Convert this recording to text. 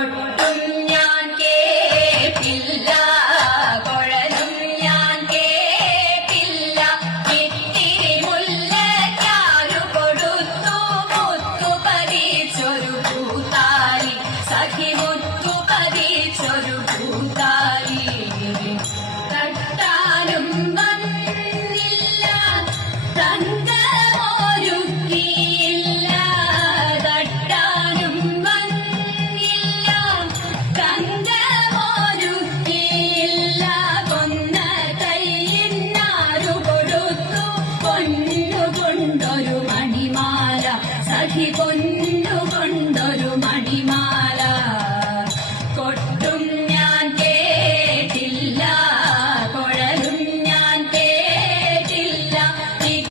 കൊട്ടും ഞാൻ കേട്ടില്ല, കുഴലും ഞാൻ കേട്ടില്ല. ഇത്തിരി മുല്ലയ്ക്കാരു കൊടുത്തു മുത്തു പതിച്ചൊരു പൂത്താലി, സഖി മുത്തു പതിച്ചൊരു പൂത്താലി. തട്ടാനും വന്നില്ല, തങ്കമൊരുക്കിയില്ല. തട്ടാനും വന്നില്ല, തങ്കമൊരുക്കിയില്ല. കൊന്ന കയ്യിനാരു കൊടുത്തു പൊന്നുകൊണ്ടൊരു മണിമാല, സഖി പൊന്നു